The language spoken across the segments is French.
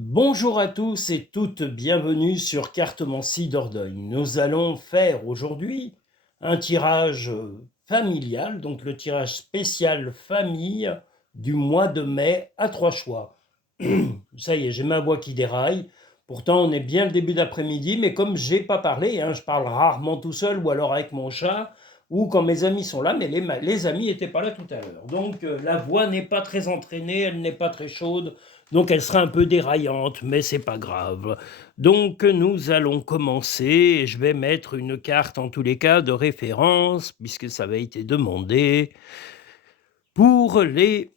Bonjour à tous et toutes, bienvenue sur Cartomancie Dordogne. Nous allons faire aujourd'hui un tirage familial, donc le tirage spécial famille du mois de mai à 3 choix. Ça y est, j'ai ma voix qui déraille. Pourtant, on est bien le début d'après-midi, mais comme j'ai pas parlé, je parle rarement tout seul ou alors avec mon chat ou quand mes amis sont là, mais les amis n'étaient pas là tout à l'heure. Donc la voix n'est pas très entraînée, elle n'est pas très chaude. Donc elle sera un peu déraillante, mais c'est pas grave. Donc nous allons commencer et je vais mettre une carte en tous les cas de référence, puisque ça avait été demandé, pour les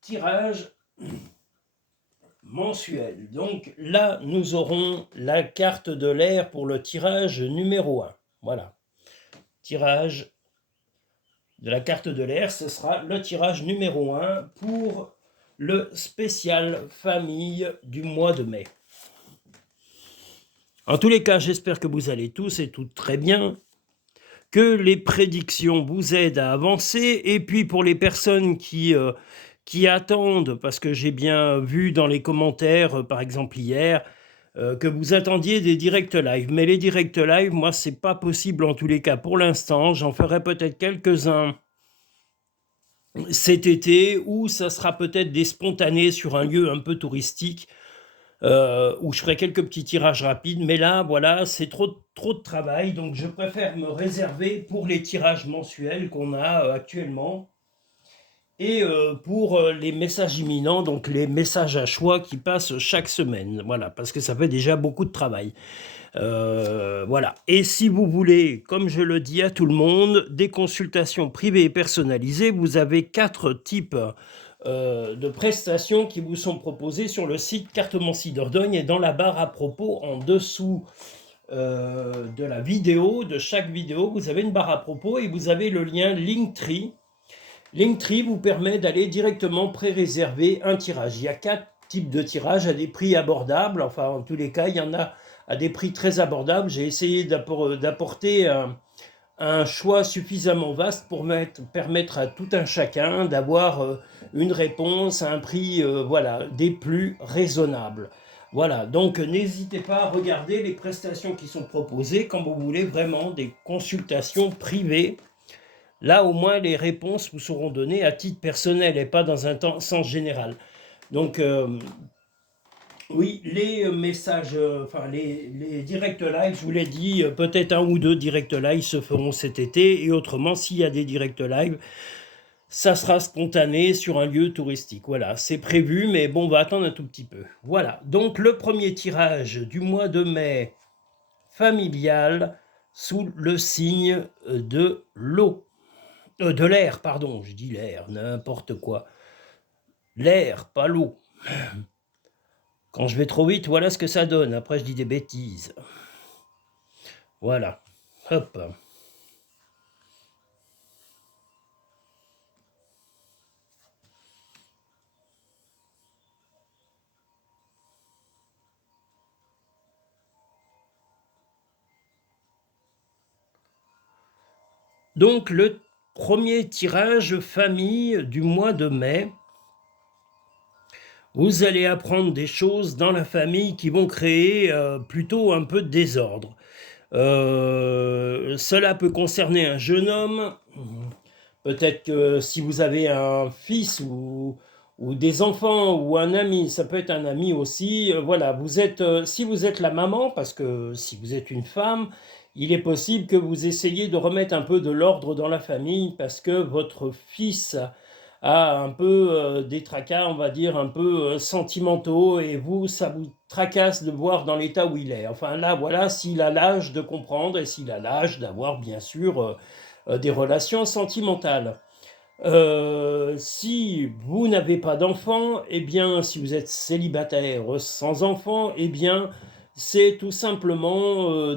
tirages mensuels. Donc là, nous aurons la carte de l'air pour le tirage numéro 1. Voilà. Tirage de la carte de l'air, ce sera le tirage numéro 1 pour le spécial famille du mois de mai. En tous les cas, j'espère que vous allez tous et toutes très bien, que les prédictions vous aident à avancer. Et puis pour les personnes qui attendent, parce que j'ai bien vu dans les commentaires, par exemple hier, que vous attendiez des directs live. Mais les directs live, moi, c'est pas possible en tous les cas pour l'instant. J'en ferai peut-être quelques-uns cet été, ou ça sera peut-être des spontanés sur un lieu un peu touristique. Où je ferai quelques petits tirages rapides, mais là, voilà, c'est trop de travail, donc je préfère me réserver pour les tirages mensuels qu'on a actuellement, et pour les messages imminents, donc les messages à choix qui passent chaque semaine, voilà, parce que ça fait déjà beaucoup de travail. Voilà. Et si vous voulez, comme je le dis à tout le monde, des consultations privées et personnalisées, vous avez 4 types de prestations qui vous sont proposées sur le site Cartomancie Dordogne, et dans la barre à propos en dessous de la vidéo, de chaque vidéo, vous avez une barre à propos et vous avez le lien Linktree. Linktree vous permet d'aller directement pré-réserver un tirage. Il y a 4 types de tirages à des prix abordables. Enfin, en tous les cas, il y en a à des prix très abordables. J'ai essayé d'apporter un choix suffisamment vaste pour permettre à tout un chacun d'avoir une réponse à un prix voilà, des plus raisonnables. Voilà, donc n'hésitez pas à regarder les prestations qui sont proposées quand vous voulez vraiment des consultations privées. Là, au moins, les réponses vous seront données à titre personnel et pas dans un sens général. Donc, oui, les messages, enfin les directs live, je vous l'ai dit, peut-être un ou deux directs live se feront cet été, et autrement, s'il y a des directs live, ça sera spontané sur un lieu touristique. Voilà, c'est prévu, mais bon, on va attendre un tout petit peu. Voilà, donc le premier tirage du mois de mai familial sous le signe de l'eau. De l'air, pardon, je dis l'air, n'importe quoi. L'air, pas l'eau. Quand je vais trop vite, voilà ce que ça donne. Après, je dis des bêtises. Voilà. Hop. Donc, le premier tirage famille du mois de mai. Vous allez apprendre des choses dans la famille qui vont créer plutôt un peu de désordre. Cela peut concerner un jeune homme. Peut-être que si vous avez un fils ou des enfants ou un ami, ça peut être un ami aussi. Voilà, si vous êtes la maman, parce que si vous êtes une femme, il est possible que vous essayiez de remettre un peu de l'ordre dans la famille parce que votre fils a un peu des tracas, on va dire, un peu sentimentaux, et ça vous tracasse de voir dans l'état où il est. Enfin là, voilà, s'il a l'âge de comprendre et s'il a l'âge d'avoir, bien sûr, des relations sentimentales. Si vous n'avez pas d'enfants, eh bien, si vous êtes célibataire sans enfants, eh bien, c'est tout simplement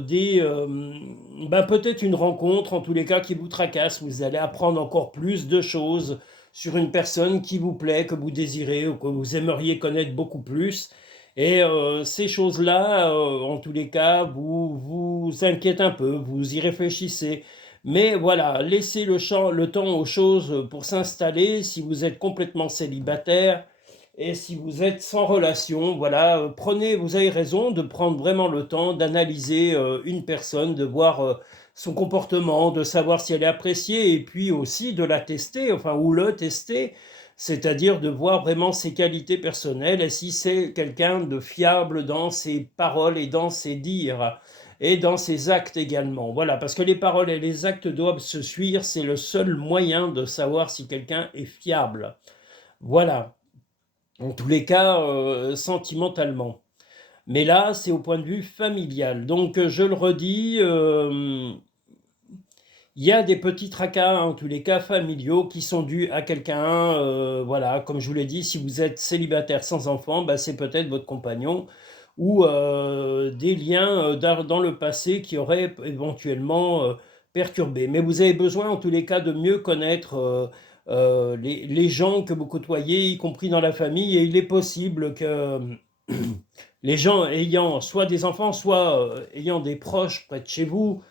peut-être une rencontre, en tous les cas, qui vous tracasse. Vous allez apprendre encore plus de choses sur une personne qui vous plaît, que vous désirez ou que vous aimeriez connaître beaucoup plus. Et ces choses-là, en tous les cas, vous inquiètent un peu, vous y réfléchissez. Mais voilà, laissez le temps aux choses pour s'installer. Si vous êtes complètement célibataire, Et si vous êtes sans relation, voilà, vous avez raison de prendre vraiment le temps d'analyser une personne, de voir son comportement, de savoir si elle est appréciée, et puis aussi de la tester, enfin, ou le tester, c'est-à-dire de voir vraiment ses qualités personnelles et si c'est quelqu'un de fiable dans ses paroles et dans ses dires et dans ses actes également. Voilà, parce que les paroles et les actes doivent se suivre, c'est le seul moyen de savoir si quelqu'un est fiable. Voilà, en tous les cas, sentimentalement. Mais là, c'est au point de vue familial. Donc, je le redis, il y a des petits tracas, en tous les cas familiaux, qui sont dus à quelqu'un. Voilà, comme je vous l'ai dit, si vous êtes célibataire sans enfant, bah, c'est peut-être votre compagnon ou des liens dans le passé qui auraient éventuellement perturbé. Mais vous avez besoin, en tous les cas, de mieux connaître les gens que vous côtoyez, y compris dans la famille. Et il est possible que les gens ayant soit des enfants, soit ayant des proches près de chez vous,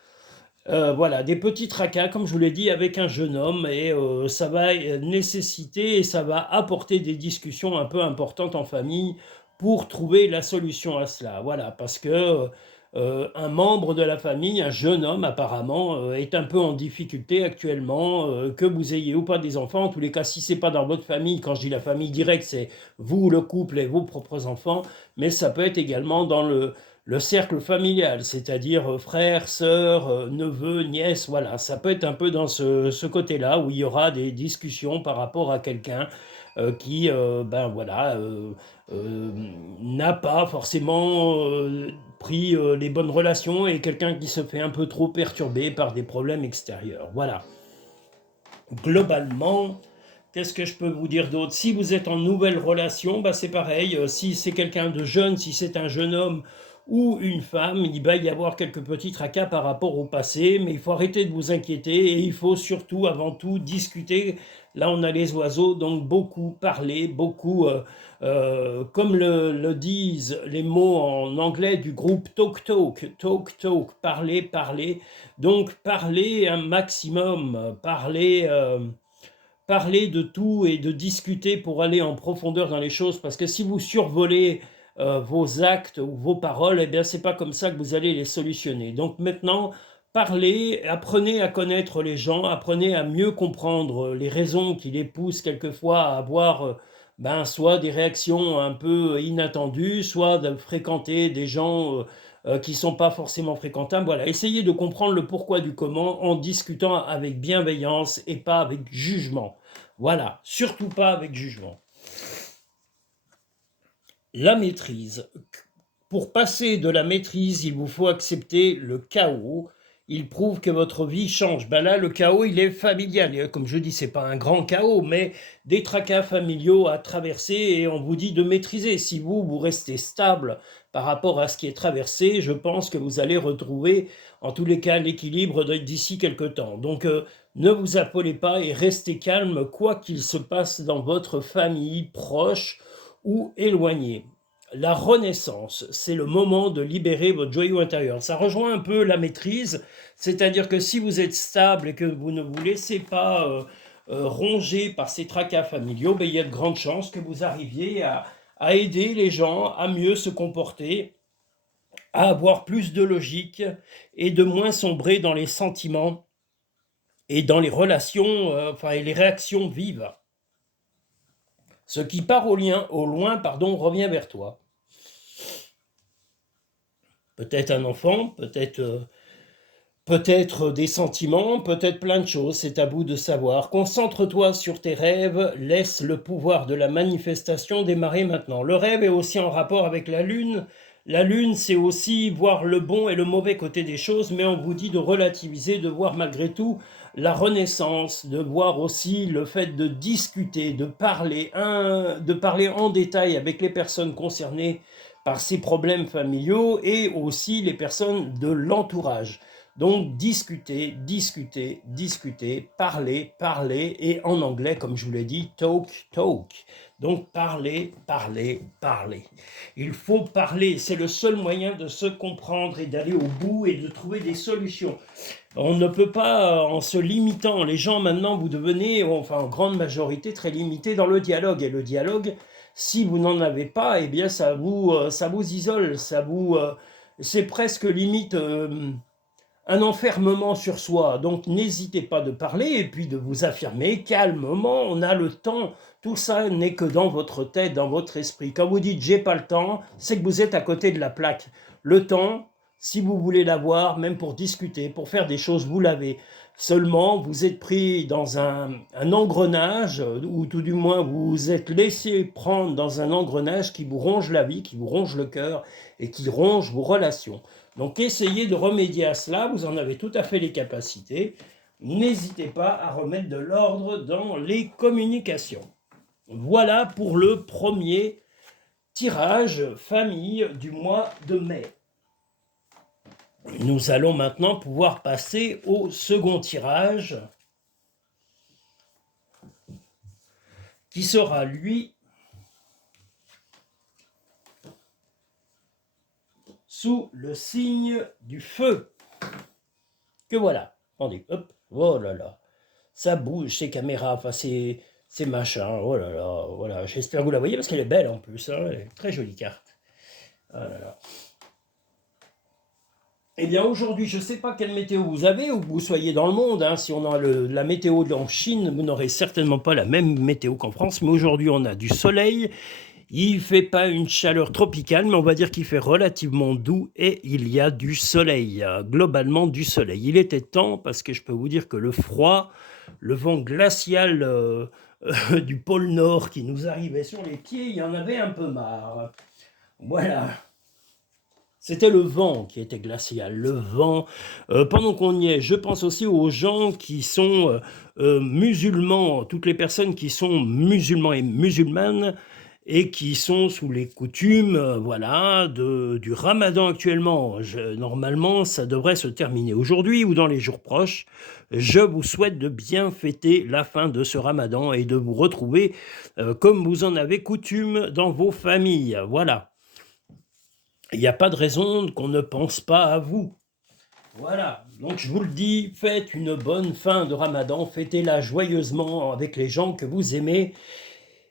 voilà, des petits tracas, comme je vous l'ai dit, avec un jeune homme, et ça va nécessiter et ça va apporter des discussions un peu importantes en famille pour trouver la solution à cela. Voilà, parce que un membre de la famille, un jeune homme apparemment, est un peu en difficulté actuellement, que vous ayez ou pas des enfants. En tous les cas, si c'est pas dans votre famille, quand je dis la famille directe, c'est vous, le couple et vos propres enfants, mais ça peut être également dans le cercle familial, c'est-à-dire frères, sœurs, neveux, nièces, voilà. Ça peut être un peu dans ce côté-là où il y aura des discussions par rapport à quelqu'un qui, ben voilà, n'a pas forcément pris les bonnes relations et quelqu'un qui se fait un peu trop perturber par des problèmes extérieurs. Voilà. Globalement, qu'est-ce que je peux vous dire d'autre? Si vous êtes en nouvelle relation, bah c'est pareil. Si c'est quelqu'un de jeune, si c'est un jeune homme ou une femme, il va y avoir quelques petits tracas par rapport au passé, mais il faut arrêter de vous inquiéter et il faut surtout, avant tout, discuter. Là, on a les oiseaux, donc beaucoup parler, beaucoup, comme le disent les mots en anglais du groupe Talk Talk, Talk Talk, parler, parler. Donc, parler un maximum, parler de tout et de discuter pour aller en profondeur dans les choses, parce que si vous survolez vos actes ou vos paroles, eh bien c'est pas comme ça que vous allez les solutionner. Donc maintenant, parlez, apprenez à connaître les gens, apprenez à mieux comprendre les raisons qui les poussent quelquefois à avoir ben, soit des réactions un peu inattendues, soit de fréquenter des gens qui sont pas forcément fréquentables. Voilà, essayez de comprendre le pourquoi du comment en discutant avec bienveillance et pas avec jugement. Voilà, surtout pas avec jugement. La maîtrise. Pour passer de la maîtrise, il vous faut accepter le chaos. Il prouve que votre vie change. Ben là, le chaos, il est familial. Comme je dis, c'est pas un grand chaos, mais des tracas familiaux à traverser et on vous dit de maîtriser. Si vous restez stable par rapport à ce qui est traversé, je pense que vous allez retrouver, en tous les cas, l'équilibre d'ici quelque temps. Donc, ne vous affolez pas et restez calme, quoi qu'il se passe dans votre famille proche ou éloignée. La renaissance, c'est le moment de libérer votre joyau intérieur. Ça rejoint un peu la maîtrise, c'est-à-dire que si vous êtes stable et que vous ne vous laissez pas ronger par ces tracas familiaux, ben, il y a de grandes chances que vous arriviez à aider les gens à mieux se comporter, à avoir plus de logique et de moins sombrer dans les sentiments et dans les relations, enfin, et les réactions vives. Ce qui part au loin, pardon, revient vers toi. Peut-être un enfant, peut-être des sentiments, peut-être plein de choses, c'est à vous de savoir. Concentre-toi sur tes rêves, laisse le pouvoir de la manifestation démarrer maintenant. Le rêve est aussi en rapport avec la lune. La lune, c'est aussi voir le bon et le mauvais côté des choses, mais on vous dit de relativiser, de voir malgré tout la renaissance, de voir aussi le fait de discuter, de parler en détail avec les personnes concernées par ces problèmes familiaux et aussi les personnes de l'entourage. Donc discuter, discuter, discuter, parler, parler, et en anglais, comme je vous l'ai dit, talk, talk. Donc parler, parler, parler. Il faut parler, c'est le seul moyen de se comprendre et d'aller au bout et de trouver des solutions. On ne peut pas, en se limitant, les gens maintenant, vous devenez, enfin en grande majorité, très limités dans le dialogue. Et le dialogue, Si vous n'en avez pas, eh bien ça vous isole, c'est presque limite un enfermement sur soi. Donc n'hésitez pas de parler et puis de vous affirmer calmement, on a le temps. Tout ça n'est que dans votre tête, dans votre esprit. Quand vous dites j'ai pas le temps, c'est que vous êtes à côté de la plaque. Le temps, si vous voulez l'avoir, même pour discuter, pour faire des choses, vous l'avez. Seulement, vous êtes pris dans un engrenage, ou tout du moins vous vous êtes laissé prendre dans un engrenage qui vous ronge la vie, qui vous ronge le cœur et qui ronge vos relations. Donc essayez de remédier à cela, vous en avez tout à fait les capacités. N'hésitez pas à remettre de l'ordre dans les communications. Voilà pour le premier tirage famille du mois de mai. Nous allons maintenant pouvoir passer au second tirage, qui sera, lui, sous le signe du feu. Que voilà. Attendez, hop, oh là là. Ça bouge, ces caméras, enfin ces machins, oh là là, voilà. J'espère que vous la voyez parce qu'elle est belle en plus, hein, elle est très jolie carte. Oh là là. Eh bien aujourd'hui, je ne sais pas quelle météo vous avez, où vous soyez dans le monde. Hein. Si on a la météo en Chine, vous n'aurez certainement pas la même météo qu'en France. Mais aujourd'hui, on a du soleil. Il ne fait pas une chaleur tropicale, mais on va dire qu'il fait relativement doux et il y a du soleil, globalement du soleil. Il était temps parce que je peux vous dire que le froid, le vent glacial du pôle Nord qui nous arrivait sur les pieds, il y en avait un peu marre. Voilà. C'était le vent qui était glacial, le vent. Pendant qu'on y est, je pense aussi aux gens qui sont musulmans, toutes les personnes qui sont musulmans et musulmanes et qui sont sous les coutumes voilà, du ramadan actuellement. Normalement, ça devrait se terminer aujourd'hui ou dans les jours proches. Je vous souhaite de bien fêter la fin de ce ramadan et de vous retrouver comme vous en avez coutume dans vos familles. Voilà. Il n'y a pas de raison qu'on ne pense pas à vous. Voilà, donc je vous le dis, faites une bonne fin de Ramadan, fêtez-la joyeusement avec les gens que vous aimez.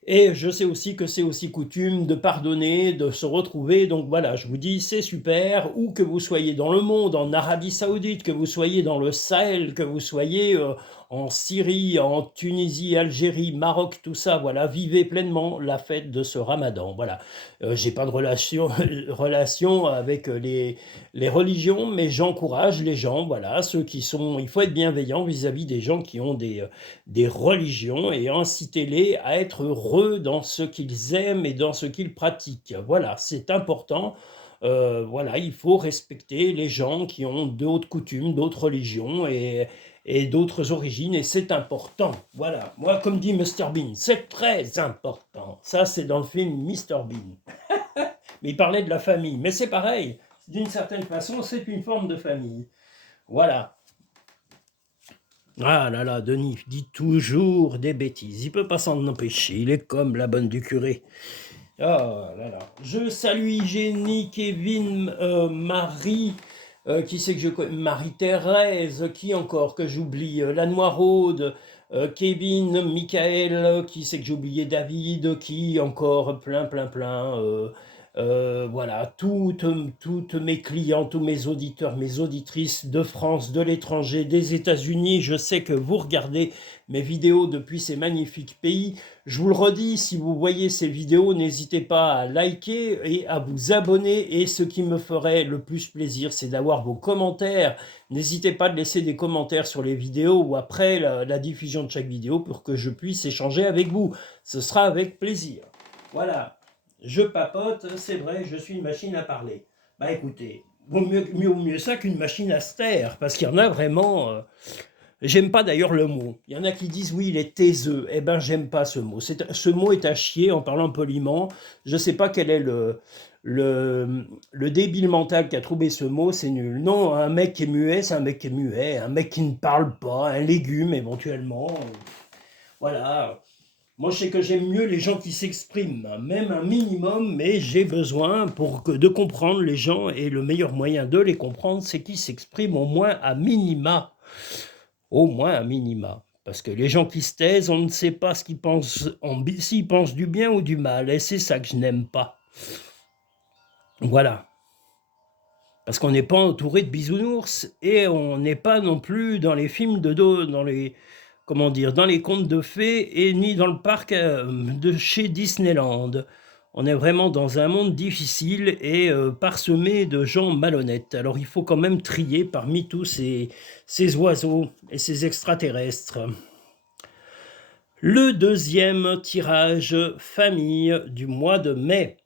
Et je sais aussi que c'est aussi coutume de pardonner, de se retrouver. Donc voilà, je vous dis, c'est super. Où que vous soyez dans le monde, en Arabie Saoudite, que vous soyez dans le Sahel, que vous soyez en Syrie, en Tunisie, Algérie, Maroc, tout ça, voilà, vivez pleinement la fête de ce Ramadan. Voilà, j'ai pas de relation avec les religions, mais j'encourage les gens, voilà, ceux qui sont, il faut être bienveillant vis-à-vis des gens qui ont des religions et incitez-les à être heureux dans ce qu'ils aiment et dans ce qu'ils pratiquent. Voilà, c'est important. Voilà, il faut respecter les gens qui ont d'autres coutumes, d'autres religions et d'autres origines, et c'est important. Voilà, moi, comme dit Mr Bean, c'est très important. Ça, c'est dans le film Mr Bean. Mais il parlait de la famille, mais c'est pareil. D'une certaine façon, c'est une forme de famille. Voilà. Ah là là, Denis dit toujours des bêtises. Il peut pas s'en empêcher. Il est comme la bonne du curé. Oh là là. Je salue Hygiénie, Kevin, Marie, qui c'est que je connais, Marie-Thérèse, qui encore que j'oublie, la Noiraude, Kevin, Michael, qui c'est que j'ai oublié, David, qui encore, plein. Voilà, toutes mes clients, tous mes auditeurs, mes auditrices de France, de l'étranger, des États-Unis, je sais que vous regardez mes vidéos depuis ces magnifiques pays. Je vous le redis, si vous voyez ces vidéos, n'hésitez pas à liker et à vous abonner. Et ce qui me ferait le plus plaisir, c'est d'avoir vos commentaires. N'hésitez pas à laisser des commentaires sur les vidéos ou après la diffusion de chaque vidéo pour que je puisse échanger avec vous. Ce sera avec plaisir. Voilà. Je papote, c'est vrai, je suis une machine à parler. Bah écoutez, vaut mieux ça qu'une machine à se taire, parce qu'il y en a vraiment... J'aime pas d'ailleurs le mot. Il y en a qui disent oui, il est taiseux. Eh ben, j'aime pas ce mot. Ce mot est à chier en parlant poliment. Je sais pas quel est le débile mental qui a trouvé ce mot, c'est nul. Non, un mec qui est muet, c'est un mec qui est muet. Un mec qui ne parle pas, un légume éventuellement. Voilà. Moi, je sais que j'aime mieux les gens qui s'expriment, même un minimum, mais j'ai besoin de comprendre les gens, et le meilleur moyen de les comprendre, c'est qu'ils s'expriment au moins à minima. Au moins à minima. Parce que les gens qui se taisent, on ne sait pas ce qu'ils pensent, s'ils pensent du bien ou du mal, et c'est ça que je n'aime pas. Voilà. Parce qu'on n'est pas entouré de bisounours, et on n'est pas non plus dans les films dans les, comment dire, dans les contes de fées, et ni dans le parc de chez Disneyland. On est vraiment dans un monde difficile et parsemé de gens malhonnêtes. Alors il faut quand même trier parmi tous ces oiseaux et ces extraterrestres. Le deuxième tirage famille du mois de mai.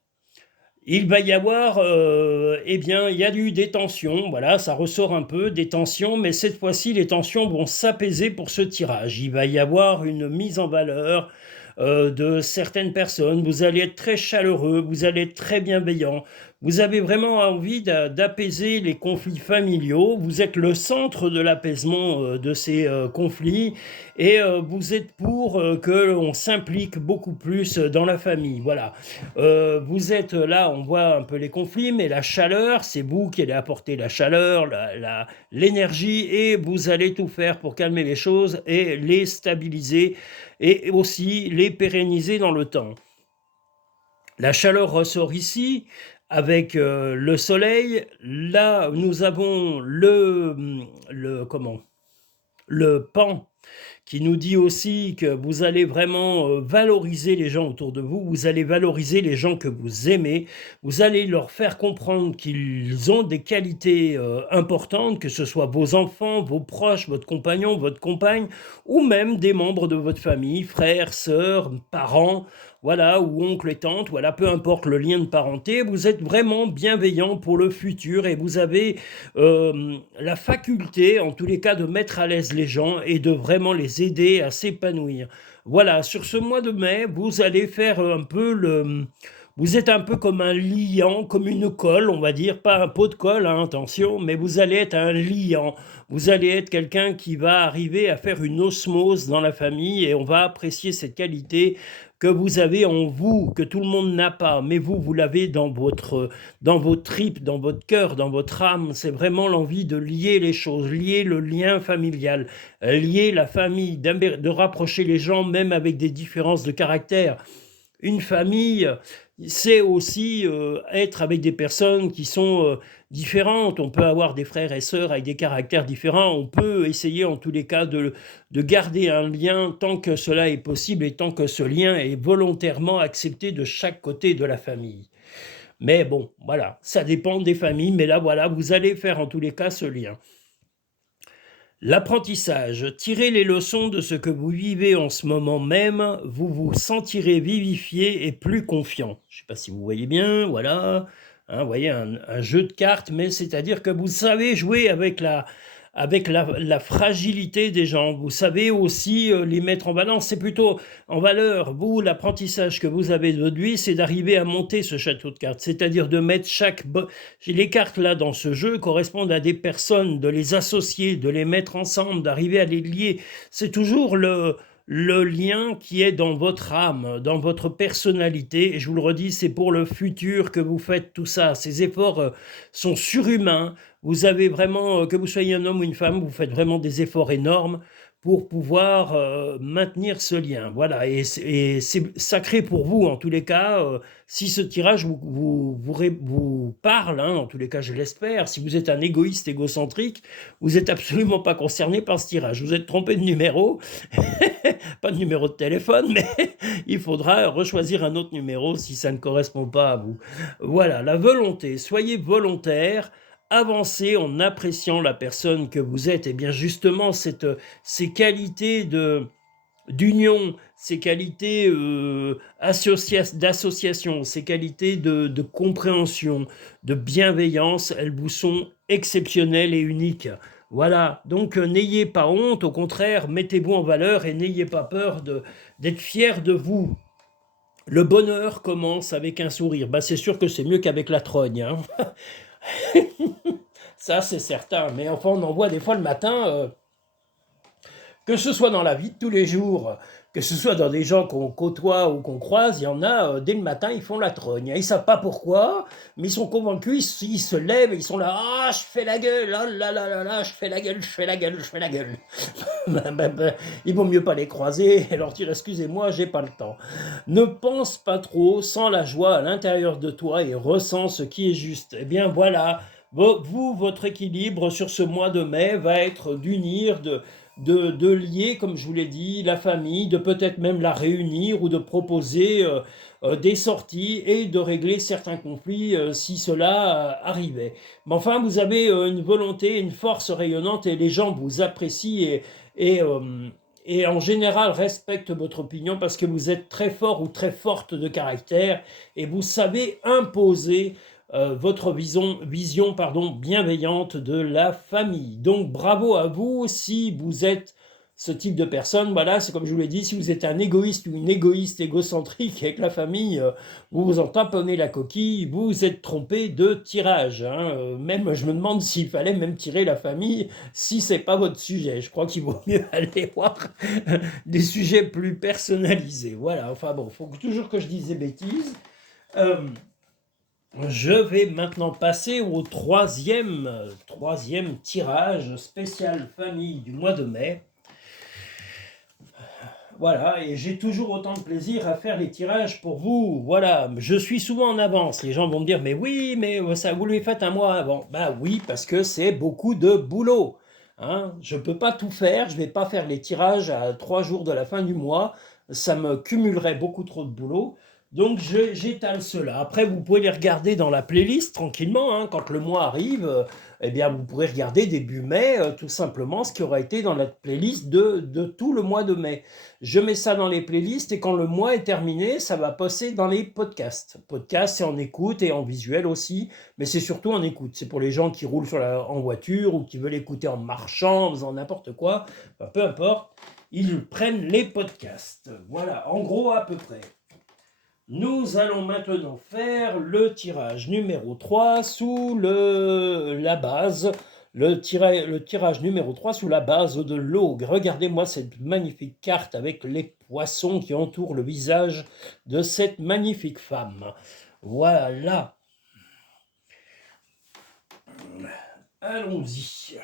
Il va y avoir, eh bien, il y a eu des tensions, voilà, ça ressort un peu, des tensions, mais cette fois-ci, les tensions vont s'apaiser pour ce tirage. Il va y avoir une mise en valeur de certaines personnes, vous allez être très chaleureux, vous allez être très bienveillant, vous avez vraiment envie d'apaiser les conflits familiaux, vous êtes le centre de l'apaisement de ces conflits, et vous êtes pour que l'on s'implique beaucoup plus dans la famille, voilà. Vous êtes là, on voit un peu les conflits, mais la chaleur, c'est vous qui allez apporter la chaleur, l'énergie, et vous allez tout faire pour calmer les choses et les stabiliser, et aussi les pérenniser dans le temps. La chaleur ressort ici avec le soleil. Là, nous avons le pan qui nous dit aussi que vous allez vraiment valoriser les gens autour de vous, vous allez valoriser les gens que vous aimez, vous allez leur faire comprendre qu'ils ont des qualités importantes, que ce soit vos enfants, vos proches, votre compagnon, votre compagne, ou même des membres de votre famille, frères, sœurs, parents, voilà, ou oncles et tantes, voilà, peu importe le lien de parenté, vous êtes vraiment bienveillant pour le futur, et vous avez la faculté, en tous les cas, de mettre à l'aise les gens et de vraiment les aider à s'épanouir. Voilà, sur ce mois de mai, vous allez faire un peu vous êtes un peu comme un liant, comme une colle, on va dire, pas un pot de colle, hein, attention, mais vous allez être un liant. Vous allez être quelqu'un qui va arriver à faire une osmose dans la famille, et on va apprécier cette qualité que vous avez en vous, que tout le monde n'a pas, mais vous l'avez dans vos tripes, dans votre cœur, dans votre âme. C'est vraiment l'envie de lier les choses, lier le lien familial, lier la famille, de rapprocher les gens, même avec des différences de caractère. Une famille, c'est aussi être avec des personnes qui sont différentes. On peut avoir des frères et sœurs avec des caractères différents. On peut essayer en tous les cas de garder un lien tant que cela est possible, et tant que ce lien est volontairement accepté de chaque côté de la famille. Mais bon, voilà, ça dépend des familles, mais là, voilà, vous allez faire en tous les cas ce lien. L'apprentissage. Tirez les leçons de ce que vous vivez en ce moment même, vous vous sentirez vivifié et plus confiant. Je ne sais pas si vous voyez bien, voilà. Hein, vous voyez un jeu de cartes, mais c'est-à-dire que vous savez jouer avec la fragilité des gens. Vous savez aussi les mettre en balance. C'est plutôt en valeur. Vous, l'apprentissage que vous avez de lui, c'est d'arriver à monter ce château de cartes. C'est-à-dire de mettre les cartes là dans ce jeu correspondent à des personnes, de les associer, de les mettre ensemble, d'arriver à les lier. C'est toujours le lien qui est dans votre âme, dans votre personnalité. Et je vous le redis, c'est pour le futur que vous faites tout ça. Ces efforts sont surhumains. Vous avez vraiment, que vous soyez un homme ou une femme, vous faites vraiment des efforts énormes pour pouvoir maintenir ce lien. Voilà, et c'est sacré pour vous, en tous les cas, si ce tirage vous parle, hein, en tous les cas je l'espère. Si vous êtes un égoïste égocentrique, vous n'êtes absolument pas concerné par ce tirage. Vous êtes trompé de numéro, pas de numéro de téléphone, mais il faudra rechoisir un autre numéro si ça ne correspond pas à vous. Voilà, la volonté, soyez volontaire, avancez en appréciant la personne que vous êtes. Et bien justement, ces qualités d'union, ces qualités d'association, ces qualités de compréhension, de bienveillance, elles vous sont exceptionnelles et uniques. Voilà, donc n'ayez pas honte, au contraire, mettez-vous en valeur et n'ayez pas peur d'être fier de vous. Le bonheur commence avec un sourire. Ben, c'est sûr que c'est mieux qu'avec la trogne, hein. Ça, c'est certain. Mais enfin, on en voit des fois le matin, que ce soit dans la vie de tous les jours, que ce soit dans des gens qu'on côtoie ou qu'on croise, il y en a, dès le matin, ils font la trogne. Ils ne savent pas pourquoi, mais ils sont convaincus, ils se lèvent et ils sont là, ah, je fais la gueule, ah là là là là, je fais la gueule, je fais la gueule, je fais la gueule. Il vaut mieux pas les croiser et leur dire, excusez-moi, j'ai pas le temps. Ne pense pas trop, sens la joie à l'intérieur de toi et ressens ce qui est juste. Eh bien voilà, vous, votre équilibre sur ce mois de mai va être d'unir, de lier, comme je vous l'ai dit, la famille, de peut-être même la réunir ou de proposer des sorties et de régler certains conflits si cela arrivait. Mais enfin, vous avez une volonté, une force rayonnante et les gens vous apprécient et, euh, et en général respectent votre opinion parce que vous êtes très fort ou très forte de caractère et vous savez imposer votre vision bienveillante de la famille. Donc bravo à vous si vous êtes ce type de personne. Voilà, c'est comme je vous l'ai dit, si vous êtes un égoïste ou une égoïste égocentrique avec la famille, vous vous en tamponnez la coquille, vous êtes trompé de tirage. Hein. Même, je me demande s'il fallait même tirer la famille si c'est pas votre sujet. Je crois qu'il vaut mieux aller voir des sujets plus personnalisés. Voilà, enfin bon, il faut toujours que je dise des bêtises. Je vais maintenant passer au troisième tirage spécial famille du mois de mai. Voilà, et j'ai toujours autant de plaisir à faire les tirages pour vous. Voilà, je suis souvent en avance. Les gens vont me dire, mais oui, mais ça, vous les faites un mois avant. Bah oui, parce que c'est beaucoup de boulot. Hein. Je ne peux pas tout faire, je ne vais pas faire les tirages à 3 jours de la fin du mois. Ça me cumulerait beaucoup trop de boulot. Donc j'étale cela. Après, vous pouvez les regarder dans la playlist tranquillement. Hein. Quand le mois arrive, eh bien, vous pourrez regarder début mai, tout simplement, ce qui aura été dans la playlist de tout le mois de mai. Je mets ça dans les playlists et quand le mois est terminé, ça va passer dans les podcasts. Podcast, c'est en écoute et en visuel aussi, mais c'est surtout en écoute. C'est pour les gens qui roulent en voiture ou qui veulent écouter en marchant, en faisant n'importe quoi. Enfin, peu importe, ils prennent les podcasts. Voilà, en gros à peu près. Nous allons maintenant faire le tirage numéro 3 sous la base. Le tirage numéro 3 sous la base de l'eau. Regardez-moi cette magnifique carte avec les poissons qui entourent le visage de cette magnifique femme. Voilà. Allons-y.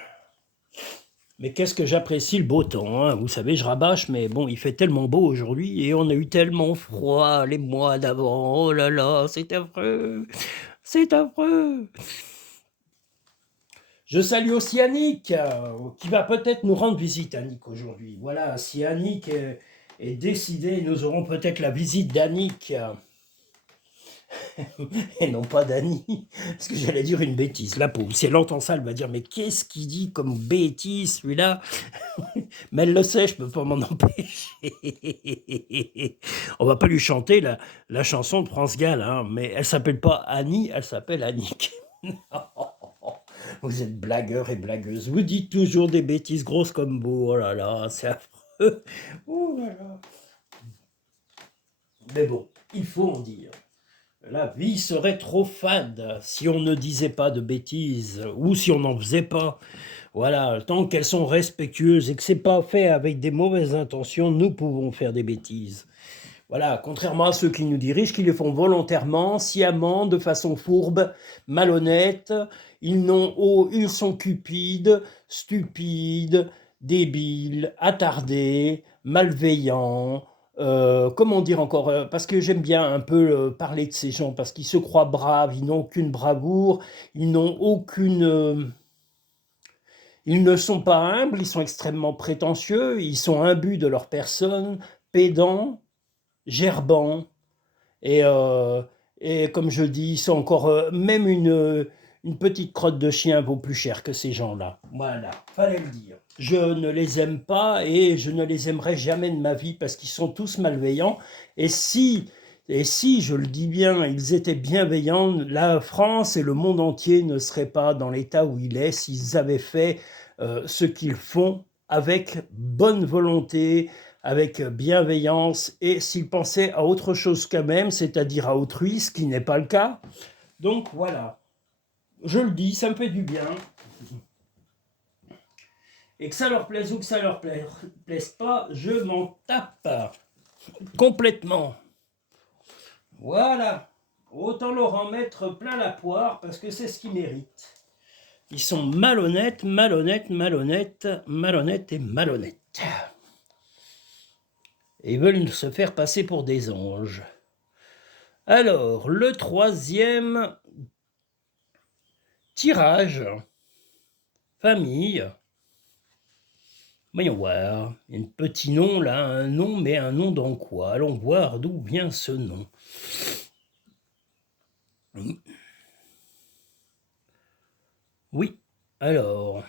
Mais qu'est-ce que j'apprécie le beau temps, hein. Vous savez, je rabâche, mais bon, il fait tellement beau aujourd'hui et on a eu tellement froid les mois d'avant. Oh là là, c'est affreux, c'est affreux. Je salue aussi Annick, qui va peut-être nous rendre visite, Annick, aujourd'hui. Voilà, si Annick est décidée, nous aurons peut-être la visite d'Annick. Et non pas d'Annie, parce que j'allais dire une bêtise. La pauvre, si elle entend ça, elle va dire, mais qu'est-ce qu'il dit comme bêtise, celui-là? Mais elle le sait, je peux pas m'en empêcher. On va pas lui chanter la chanson de France Gall, hein, mais elle s'appelle pas Annie, elle s'appelle Annick. Vous êtes blagueurs et blagueuses, vous dites toujours des bêtises grosses comme vous, oh là là, c'est affreux. Oh là là. Mais bon, il faut en dire. La vie serait trop fade si on ne disait pas de bêtises ou si on n'en faisait pas. Voilà, tant qu'elles sont respectueuses et que c'est pas fait avec des mauvaises intentions, nous pouvons faire des bêtises. Voilà, contrairement à ceux qui nous dirigent, qui les font volontairement, sciemment, de façon fourbe, malhonnête. Ils sont cupides, stupides, débiles, attardés, malveillants. Comment dire encore, parce que j'aime bien un peu parler de ces gens, parce qu'ils se croient braves, ils n'ont aucune bravoure, ils n'ont ils ne sont pas humbles, ils sont extrêmement prétentieux, ils sont imbus de leur personne, pédants, gerbants, et, euh, et comme je dis, ils sont encore, même une petite crotte de chien vaut plus cher que ces gens-là. Voilà, fallait le dire. Je ne les aime pas et je ne les aimerai jamais de ma vie parce qu'ils sont tous malveillants. Et si, je le dis bien, ils étaient bienveillants, la France et le monde entier ne seraient pas dans l'état où il est s'ils avaient fait ce qu'ils font avec bonne volonté, avec bienveillance et s'ils pensaient à autre chose qu'eux-mêmes, c'est-à-dire à autrui, ce qui n'est pas le cas. Donc voilà, je le dis, ça me fait du bien. Et que ça leur plaise ou que ça leur plaise pas, je m'en tape complètement. Voilà. Autant leur en mettre plein la poire parce que c'est ce qu'ils méritent. Ils sont malhonnêtes, malhonnêtes, malhonnêtes, malhonnêtes et malhonnêtes. Et ils veulent se faire passer pour des anges. Alors, le troisième tirage, famille. Voyons voir, il y a un petit nom là, un nom, mais un nom dans quoi? Allons voir d'où vient ce nom. Oui, alors,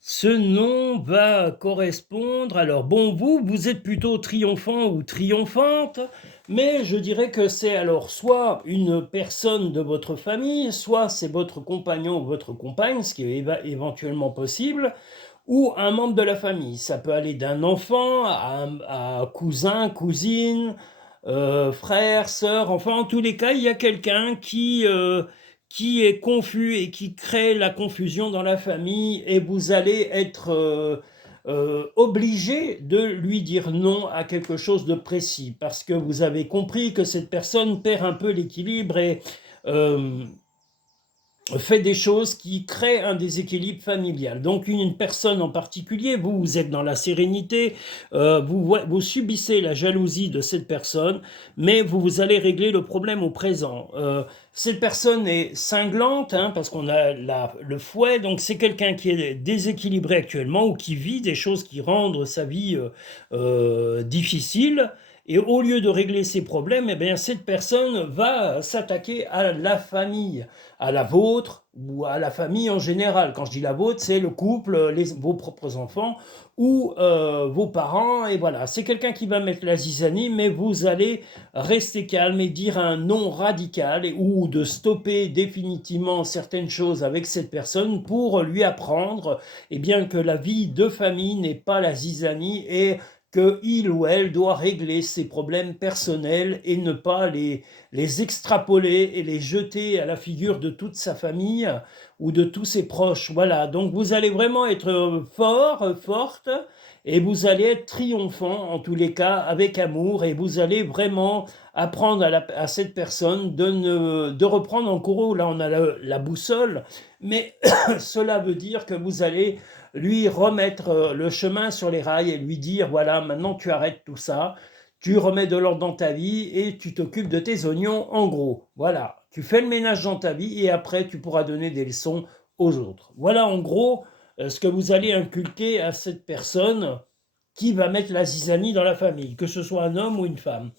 ce nom va correspondre, alors bon, vous êtes plutôt triomphant ou triomphante, mais je dirais que c'est alors soit une personne de votre famille, soit c'est votre compagnon ou votre compagne, ce qui est éventuellement possible, ou un membre de la famille. Ça peut aller d'un enfant à cousin, cousine, frère, sœur, enfin en tous les cas, il y a quelqu'un qui est confus et qui crée la confusion dans la famille et vous allez être obligé de lui dire non à quelque chose de précis parce que vous avez compris que cette personne perd un peu l'équilibre et fait des choses qui créent un déséquilibre familial. Donc une personne en particulier, vous êtes dans la sérénité, vous subissez la jalousie de cette personne, mais vous allez régler le problème au présent. Cette personne est cinglante, hein, parce qu'on a le fouet, donc c'est quelqu'un qui est déséquilibré actuellement ou qui vit des choses qui rendent sa vie difficile. Et au lieu de régler ses problèmes, eh bien, cette personne va s'attaquer à la famille, à la vôtre ou à la famille en général. Quand je dis la vôtre, c'est le couple, vos propres enfants ou vos parents. Et voilà, c'est quelqu'un qui va mettre la zizanie, mais vous allez rester calme et dire un non radical ou de stopper définitivement certaines choses avec cette personne pour lui apprendre eh bien, que la vie de famille n'est pas la zizanie et qu'il ou elle doit régler ses problèmes personnels et ne pas les extrapoler et les jeter à la figure de toute sa famille ou de tous ses proches. Voilà, donc vous allez vraiment être fort, forte, et vous allez être triomphant en tous les cas avec amour et vous allez vraiment apprendre à cette personne de reprendre en cours. Là on a la boussole, mais cela veut dire que vous allez lui remettre le chemin sur les rails et lui dire voilà, maintenant tu arrêtes tout ça, tu remets de l'ordre dans ta vie et tu t'occupes de tes oignons en gros. Voilà, tu fais le ménage dans ta vie et après tu pourras donner des leçons aux autres. Voilà en gros ce que vous allez inculquer à cette personne qui va mettre la zizanie dans la famille, que ce soit un homme ou une femme.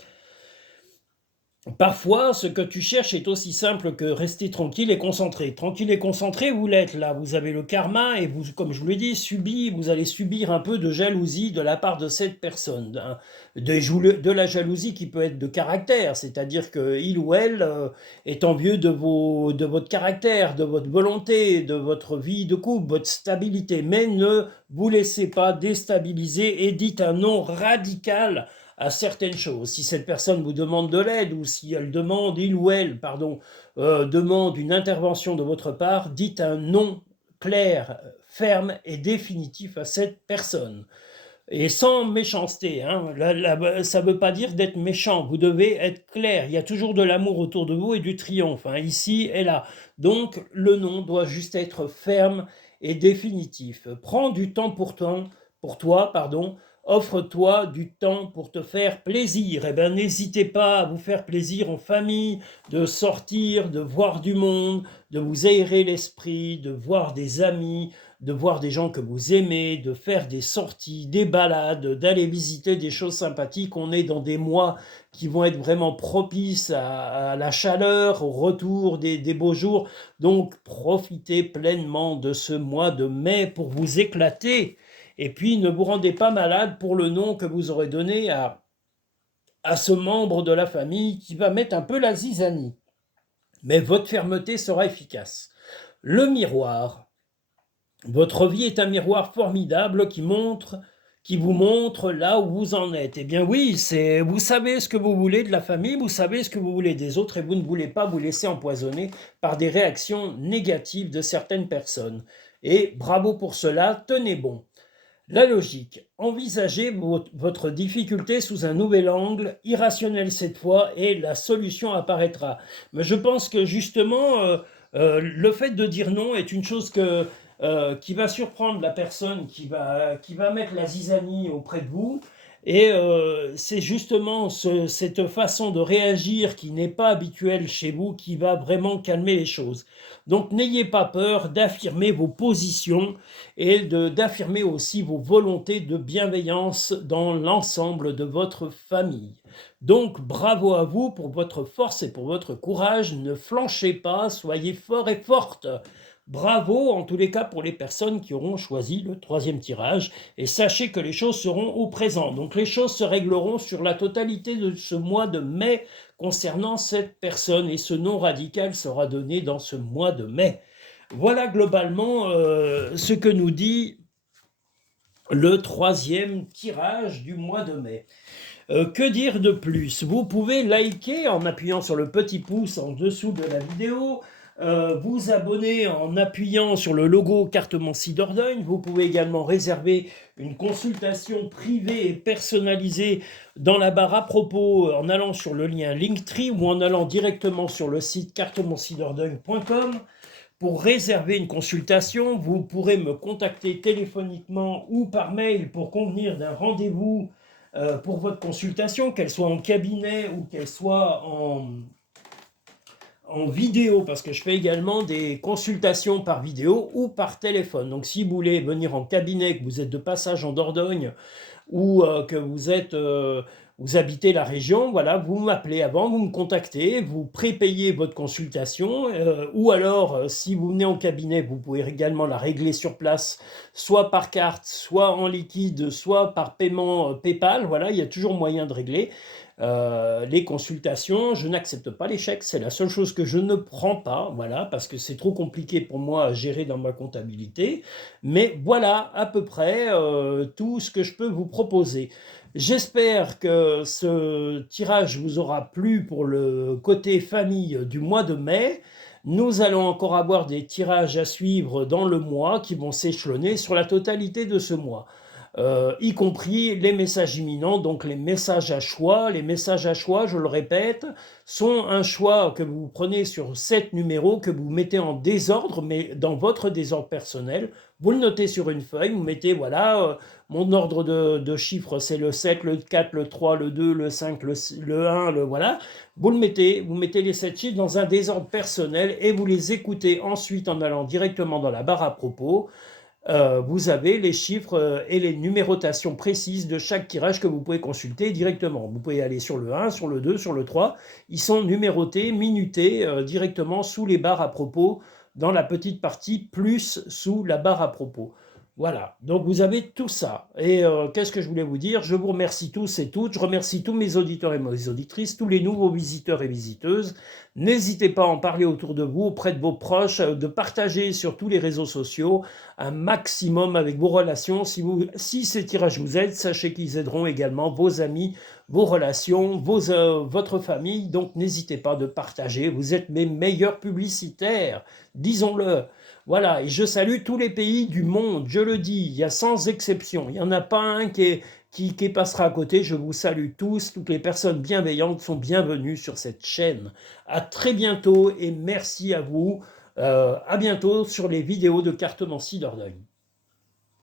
Parfois, ce que tu cherches est aussi simple que rester tranquille et concentré. Tranquille et concentré, vous l'êtes là. Vous avez le karma et vous, comme je vous l'ai dit, vous allez subir un peu de jalousie de la part de cette personne. De la jalousie qui peut être de caractère, c'est-à-dire qu'il ou elle est envieux de votre caractère, de votre volonté, de votre vie de couple, votre stabilité. Mais ne vous laissez pas déstabiliser et dites un non radical à certaines choses. Si cette personne vous demande de l'aide ou si il ou elle, demande une intervention de votre part, dites un non clair, ferme et définitif à cette personne. Et sans méchanceté, hein. Ça ne veut pas dire d'être méchant, vous devez être clair, il y a toujours de l'amour autour de vous et du triomphe, hein, ici et là. Donc le non doit juste être ferme et définitif. Prends du temps pour toi, offre-toi du temps pour te faire plaisir. Eh bien, n'hésitez pas à vous faire plaisir en famille, de sortir, de voir du monde, de vous aérer l'esprit, de voir des amis, de voir des gens que vous aimez, de faire des sorties, des balades, d'aller visiter des choses sympathiques. On est dans des mois qui vont être vraiment propices à la chaleur, au retour des beaux jours. Donc, profitez pleinement de ce mois de mai pour vous éclater. Et puis, ne vous rendez pas malade pour le nom que vous aurez donné à ce membre de la famille qui va mettre un peu la zizanie. Mais votre fermeté sera efficace. Le miroir. Votre vie est un miroir formidable qui vous montre là où vous en êtes. Eh bien oui, vous savez ce que vous voulez de la famille, vous savez ce que vous voulez des autres et vous ne voulez pas vous laisser empoisonner par des réactions négatives de certaines personnes. et bravo pour cela, tenez bon. La logique. Envisagez votre difficulté sous un nouvel angle, irrationnel cette fois, et la solution apparaîtra. Mais je pense que justement, le fait de dire non est une chose qui va surprendre la personne qui va mettre la zizanie auprès de vous. Et c'est justement cette façon de réagir qui n'est pas habituelle chez vous qui va vraiment calmer les choses. Donc n'ayez pas peur d'affirmer vos positions et d'affirmer aussi vos volontés de bienveillance dans l'ensemble de votre famille. Donc bravo à vous pour votre force et pour votre courage, ne flanchez pas, soyez forts et fortes. Bravo en tous les cas pour les personnes qui auront choisi le troisième tirage et sachez que les choses seront au présent. Donc les choses se régleront sur la totalité de ce mois de mai concernant cette personne et ce nom radical sera donné dans ce mois de mai. Voilà globalement ce que nous dit le troisième tirage du mois de mai. Que dire de plus? Vous pouvez liker en appuyant sur le petit pouce en dessous de la vidéo, vous abonner en appuyant sur le logo Cartomancie Dordogne. Vous pouvez également réserver une consultation privée et personnalisée dans la barre à propos en allant sur le lien Linktree ou en allant directement sur le site cartomanciedordogne.com. Pour réserver une consultation, vous pourrez me contacter téléphoniquement ou par mail pour convenir d'un rendez-vous pour votre consultation, qu'elle soit en cabinet ou qu'elle soit en vidéo, parce que je fais également des consultations par vidéo ou par téléphone. Donc si vous voulez venir en cabinet, que vous êtes de passage en Dordogne ou que vous habitez la région, voilà, vous m'appelez avant, vous me contactez, vous prépayez votre consultation, ou alors, si vous venez en cabinet, vous pouvez également la régler sur place, soit par carte, soit en liquide, soit par paiement PayPal, voilà, il y a toujours moyen de régler. Les consultations, je n'accepte pas les chèques, c'est la seule chose que je ne prends pas, voilà, parce que c'est trop compliqué pour moi à gérer dans ma comptabilité. Mais voilà à peu près tout ce que je peux vous proposer. J'espère que ce tirage vous aura plu pour le côté famille du mois de mai. Nous allons encore avoir des tirages à suivre dans le mois qui vont s'échelonner sur la totalité de ce mois. Y compris les messages imminents, donc les messages à choix. Les messages à choix, je le répète, sont un choix que vous prenez sur 7 numéros, que vous mettez en désordre, mais dans votre désordre personnel. Vous le notez sur une feuille, vous mettez, voilà, mon ordre de chiffres, c'est le 7, le 4, le 3, le 2, le 5, le 1, voilà. Vous mettez les 7 chiffres dans un désordre personnel et vous les écoutez ensuite en allant directement dans la barre à propos. Vous avez les chiffres et les numérotations précises de chaque tirage que vous pouvez consulter directement. Vous pouvez aller sur le 1, sur le 2, sur le 3. Ils sont numérotés, minutés directement sous les barres à propos, dans la petite partie plus sous la barre à propos. Voilà, donc vous avez tout ça. Et qu'est-ce que je voulais vous dire? Je vous remercie tous et toutes. Je remercie tous mes auditeurs et mes auditrices, tous les nouveaux visiteurs et visiteuses. N'hésitez pas à en parler autour de vous, auprès de vos proches, de partager sur tous les réseaux sociaux un maximum avec vos relations. Si ces tirages vous aident, sachez qu'ils aideront également vos amis, vos relations, votre famille. Donc n'hésitez pas de partager. Vous êtes mes meilleurs publicitaires, disons-le. Voilà, et je salue tous les pays du monde, je le dis, il y a sans exception. Il n'y en a pas un qui passera à côté. Je vous salue tous, toutes les personnes bienveillantes sont bienvenues sur cette chaîne. À très bientôt et merci à vous. À bientôt sur les vidéos de Cartomancie Dordogne.